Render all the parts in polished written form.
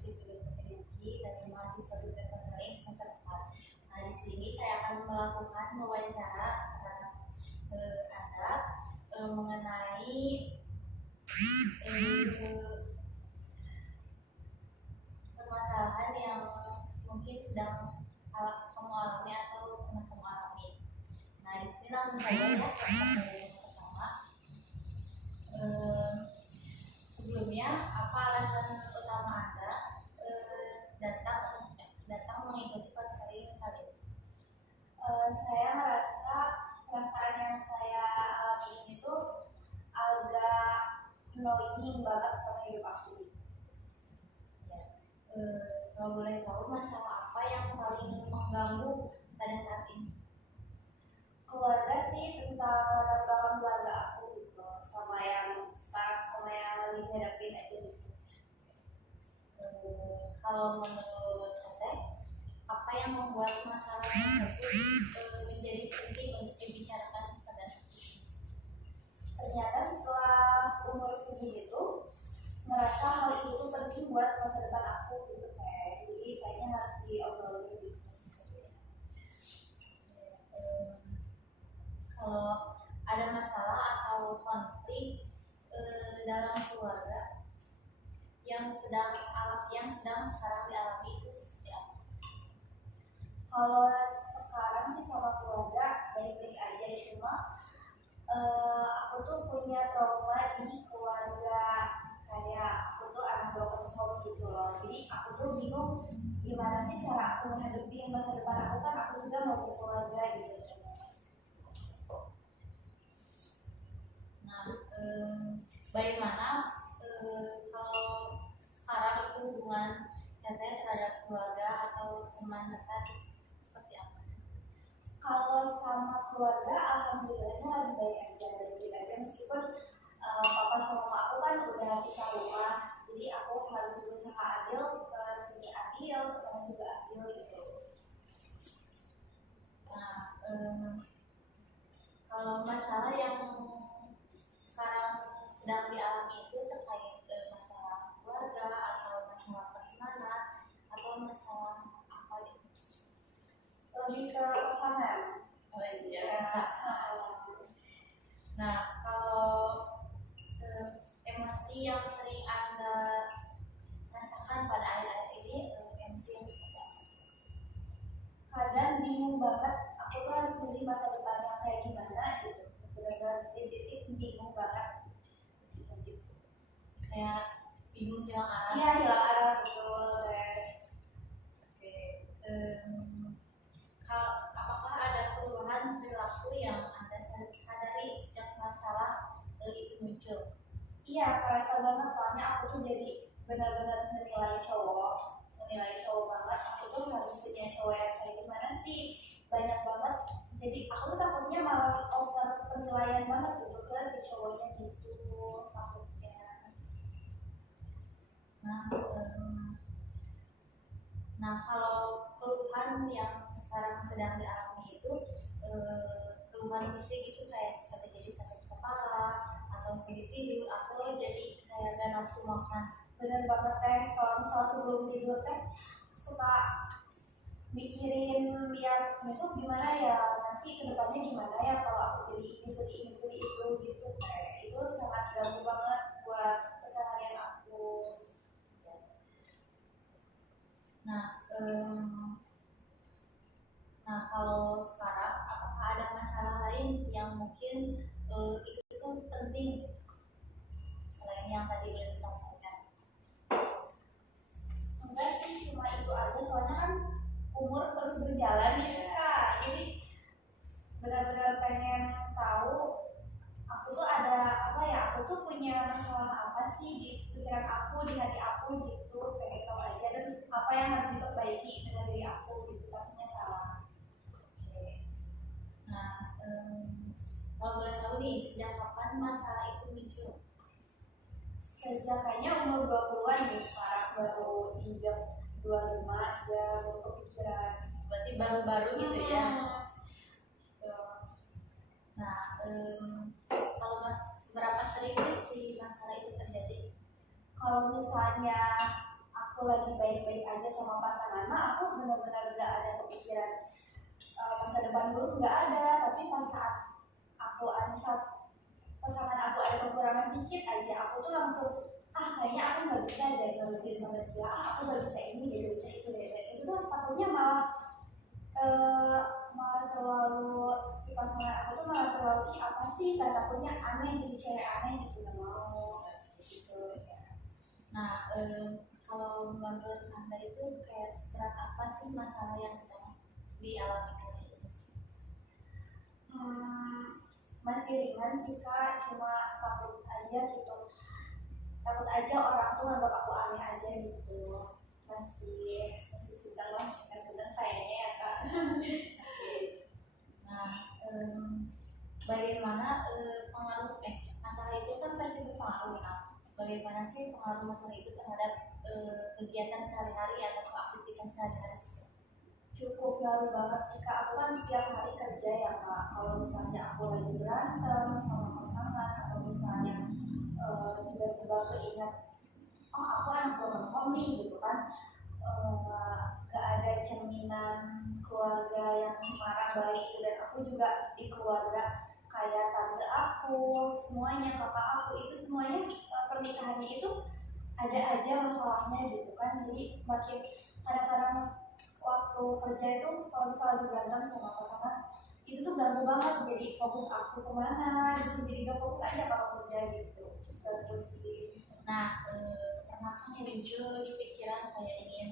Putri dari mahasiswa Jurusan Konseling semester 4. Nah, di sini saya akan melakukan wawancara terhadap Anda mengenai permasalahan yang mungkin sedang kamu alami atau pernah kamu alami. Nah, di sini langsung saja ya yang pertama. Sebelumnya, apa alasan utama Anda datang mengikuti konseling kali ini? Saya merasa perasaan yang saya alami ini tuh agak annoying banget sama hidup aku. Ya. Kalau boleh tahu masalah apa yang paling mengganggu pada saat ini? Keluarga sih, tentang latar belakang keluarga aku gitu, sama yang sekarang sama yang lagi dihadapin aja gitu. Kalau menurut Teteh, apa yang membuat masalah tersebut menjadi penting untuk dibicarakan pada saat ini? Ternyata setelah umur segini tuh ngerasa hal itu tuh penting buat masa depan aku gitu, jadi kayaknya harus diobrolin gitu. Kalau ada masalah atau konflik dalam keluarga yang sedang sekarang dialami itu seperti apa? Kalau sekarang sih sama keluarga baik-baik aja, cuma aku tuh punya trauma di keluarga, kayak aku tuh anak broken home gitu loh, jadi aku tuh bingung gimana sih cara aku menghadapi masa depan aku, kan aku juga mau berkeluarga gitu. Nah, bagaimana kalau sekarang itu hubungan Teteh terhadap keluarga atau teman dekat seperti apa? Kalau sama keluarga alhamdulillahnya lagi baik aja, meskipun papa sama mama aku kan udah pisah rumah, jadi aku harus berusaha adil, ke sini adil, ke sana juga adil gitu. Nah, kalau masalah yang sekarang sedang dialami itu terkait masalah keluarga atau masalah pertemanan atau masalah apa itu? Lebih ke pasangan. Oh iya, Nah, kalau emosi yang sering Anda rasakan pada akhir-akhir ini, emosi yang seperti apa? Kadang bingung banget, aku tuh harus milih masa depannya kayak gimana gitu, benar-benar titik bingung banget gitu. Kayak bingung hilang arah? Iya, hilang arah, betul deh. Oke. Apakah ada perubahan perilaku yang Anda sadari sejak masalah itu muncul? Iya, kerasa banget, soalnya aku tuh jadi benar-benar menilai cowok banget. Aku tuh harus punya cowok yang kayak gimana sih, banyak banget. Jadi aku tuh takutnya malah over penilaian banget gitu ke si cowoknya gitu, takutnya. Nah, kalau keluhan yang sekarang sedang dialami itu keluhan fisik itu kayak seperti jadi sakit kepala atau sulit tidur atau jadi kayak gak nafsu makan. Bener banget teh, kalau misal sebelum tidur teh suka mikirin biar besok gimana ya, nanti kedepannya gimana ya kalau aku beli itu gitu, kayak itu sangat ganggu banget buat keseharian aku. Nah, kalau sekarang apakah ada masalah lain yang mungkin itu tuh penting selain yang tadi udah disampaikan? Enggak sih, cuma itu aja, soalnya kan umur terus berjalan ya Kak, jadi benar-benar pengen tahu aku tuh ada apa ya, aku tuh punya masalah apa sih di pikiran aku, di hati aku gitu, pengen tahu aja, dan apa yang harus diperbaiki dengan diri aku gitu, takutnya salah. Oke. Nah, kalau boleh tahu nih, sejak kapan masalah itu muncul? Sejak kayaknya umur 20-an nih, sekarang baru injak 25 ya baru kepikiran. Berarti baru-baru gitu ya? Nah, kalau seberapa sering sih masalah itu terjadi? Kalau misalnya aku aku lagi baik-baik aja sama pasangan mah aku benar-benar gak ada kepikiran masa depan buruk, nggak ada. Tapi pas saat saat pasangan aku ada kekurangan dikit aja, aku tuh langsung kayaknya aku nggak bisa deh ngurusin sama dia, aku nggak bisa ini, nggak bisa itu deh. Dan itu tuh takutnya eh, malah terlalu, si pasangan aku tuh malah terlalu apa sih, kan takutnya aneh, jadi cewek aneh gitu, nggak mau gitu ya. Nah, kalau menurut Anda itu kayak seberat apa sih masalah yang sedang dialami kalian itu? Masih ringan sih kak, cuma takut aja gitu, takut aja orang tuh nganggap aku aneh aja gitu. Masih sedang lah, nggak sedang kayaknya ya kak. Nah, bagaimana pengaruh masalah itu kan pasti berpengaruh. Nah, bagaimana sih pengaruh masalah itu terhadap kegiatan sehari-hari atau aktivitas sehari-hari? Cukup ngaruh banget sih kak, aku kan setiap hari kerja ya kak. Kalau misalnya aku lagi berantem sama pasangan, atau misalnya tiba-tiba keinget aku anak bohong nih gitu kan, gak ada cerminan keluarga yang cemara baik gitu. Dan aku juga di keluarga kayak tante aku, semuanya kakak aku itu semuanya pernikahannya itu ada aja masalahnya gitu kan. Jadi makin kadang-kadang waktu kerja itu kalau misalnya berantem sama pasangan itu tuh ganggu banget, jadi fokus aku kemana gitu, jadi gak fokus aja kalau kerja gitu. Terus sih. Nah, pernahkah muncul di pikiran kayak ingin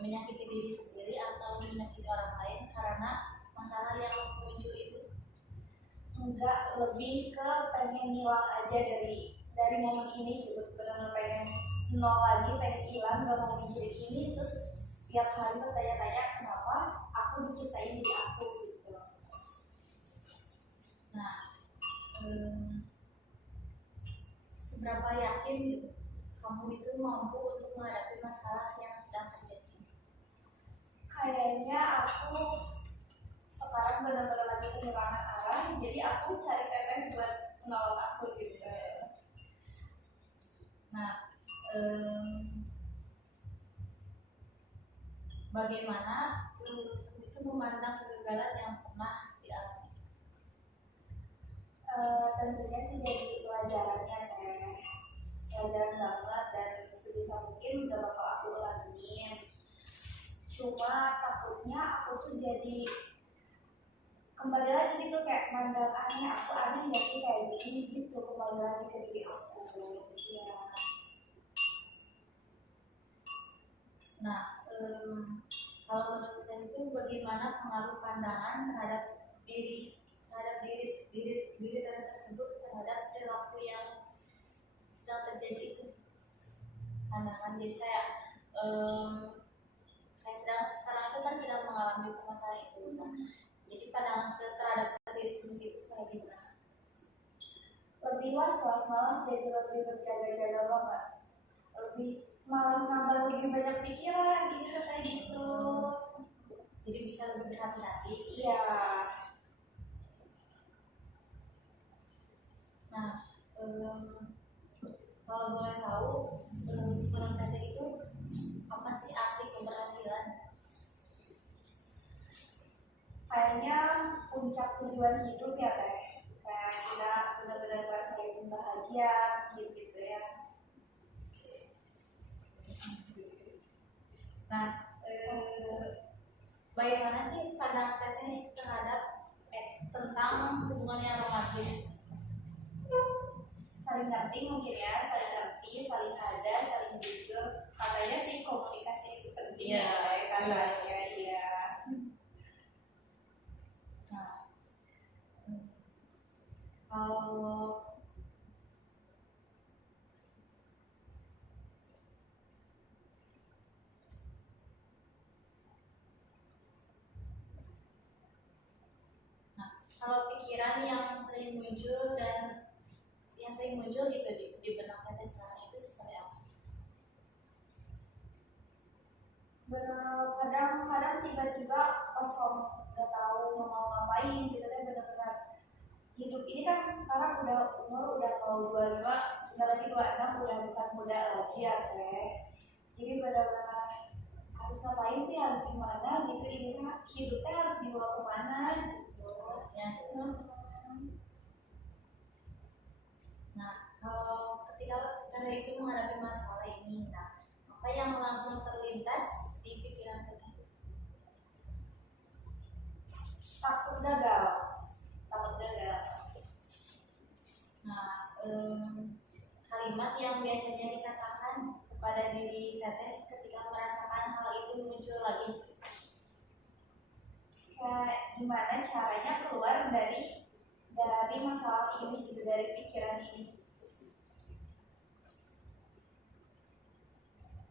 menyakiti diri sendiri atau menyakiti orang lain karena masalah yang muncul itu? Enggak, lebih ke pengen hilang aja dari momen ini gitu, benar-benar pengen nol lagi, pengen hilang, gak mau mikirin ini. Terus tiap hari bertanya-tanya kenapa aku diciptain di aku gitu. Nah, seberapa yakin gitu kamu itu mampu untuk menghadapi masalah yang sedang terjadi? Kayaknya aku sekarang benar-benar lagi kehilangan arah, jadi aku cari teteh buat menolong aku gitu. Nah, bagaimana itu memandang kegagalan yang pernah dialami? Tentunya sih jadi pelajarannya teh, pelajaran banget, dan sebisa mungkin gak bakal aku ulangin. Cuma takutnya aku tuh jadi kembali lagi gitu, kayak mandang aku aneh gak sih kayak gini gitu, kembali lagi ke diri aku ya. Nah, kalau menurut kita itu bagaimana pengaruh pandangan terhadap diri tersebut terhadap perilaku yang sedang terjadi itu? Pandangan jadi kayak sekarang itu kan sedang mengalami masalah itu. Nah, jadi pandangan terhadap diri sendiri itu kayak gimana? Lebih was-was, malah jadi lebih berjaga-jaga banget, lebih malah nambah lebih banyak pikiran gitu kayak gitu. Jadi bisa lebih berhati-hati. Iya. Nah, kalau boleh tahu, menurut Tete itu apa sih arti keberhasilan? Kayaknya puncak tujuan hidup ya teh, kayak kita benar-benar ngerasain bahagia gitu ya. Nah, bagaimana sih pandangan Teteh terhadap tentang hubungan yang romantis? Saling ngerti mungkin ya, saling ngerti, saling ada, saling jujur. Katanya sih komunikasi itu penting ya, katanya iya. Nah, kalau kalau pikiran yang sering muncul gitu di benak Teteh sekarang itu seperti apa? Benar, kadang-kadang tiba-tiba kosong, nggak tahu mau ngapain gitu kan. Benar-benar hidup ini kan sekarang umur udah mau 25, tinggal lagi 26, udah bukan muda lagi ya teh. Jadi benar-benar harus ngapain sih, harus gimana gitu, ini hidupnya harus dibawa kemana gitu ya. Nah, kalau ketika kita itu menghadapi masalah ini, nah apa yang langsung terlintas di pikiran kita? takut gagal, takut gagal. Nah, kalimat yang biasanya dikatakan kepada diri teteh ketika merasakan hal itu muncul lagi. Kayak gimana caranya keluar dari masalah ini gitu, dari pikiran ini.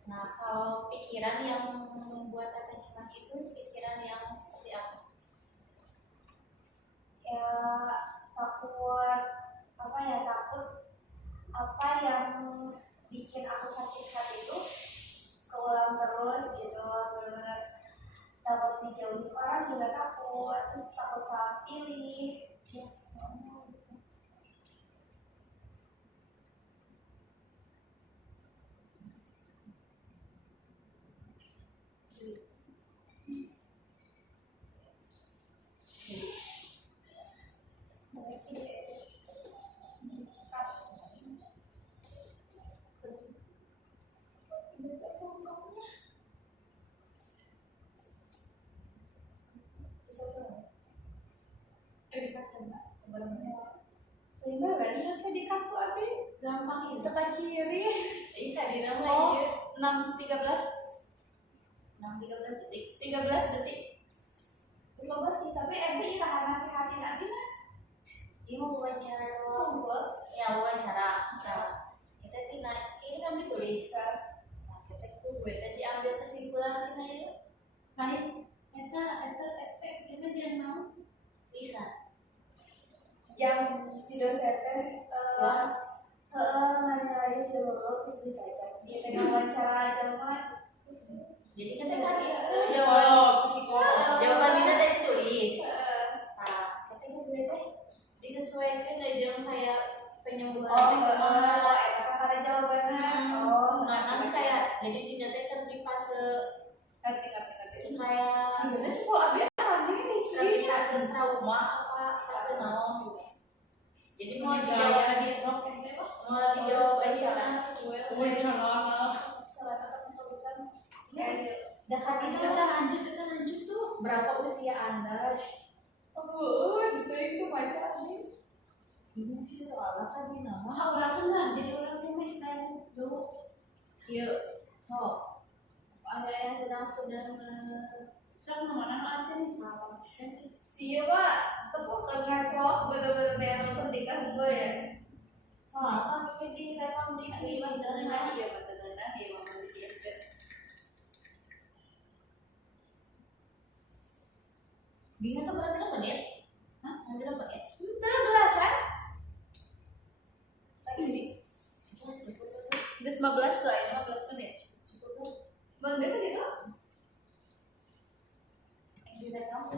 Nah, kalau pikiran yang membuat teteh cemas itu pikiran yang seperti apa? Ya takut apa ya, takut apa yang bikin aku sakit hati itu keulang terus gitu, benar-benar takut dijauhi orang juga takut, terus takut salah pilih, yes, gitu. Lima bali yang tadi kaku abi Gampang itu. teka ciri. Iya, di nama Oh, iya. 6:13 detik. 13 detik. Terus lo sih, tapi ente tahan nasehatin abi kan? Ini mau wawancara doang. Kumpul, Ya, wawancara. Nah, kita tinggal ini kan ditulis. Nah, kita tuh gue tadi ambil kesimpulan tina itu. Lain, eta kita jangan mau. Bisa. jam si dosen teh Bos. nanya si dulu terus bisa aja sih dengan wawancara jelema. Jadi kan tadi Psikolog. jawaban kita tadi tulis. Nah, ketika gue teh disesuaikan aja kayak penyembuhan. Eta kata jawabannya. Nah, nanti kayak jadi dinyatakan di fase ngerti. kayak Sebenarnya cukup abi aneh di nih. fase trauma apa fase naon. Jadi mau Gaya dijawab di rock ini mah. mau dijawab aja. Wacana. Salah kata bukan kayak Dan tadi Kita udah lanjut tuh. berapa usia Anda? Gitu itu baca nih. Bingung sih soalnya kan di nama. Orang kan lah, jadi orang remeh kan dulu. Yuk, so ada yang sedang Sama mana aja nih sama sih. siapa tepuk ngacok bener-bener yang penting kan gue ya. soalnya kan ini di rekam di Iya, tengah. iya, betul-betul iya, mau biasa. Bingung sebenarnya menit? Hah? Nanti menit? Itu belasan. Ini Cukup. udah 15 tuh, 15 menit. Cukup. Bang biasa gitu. Di rekam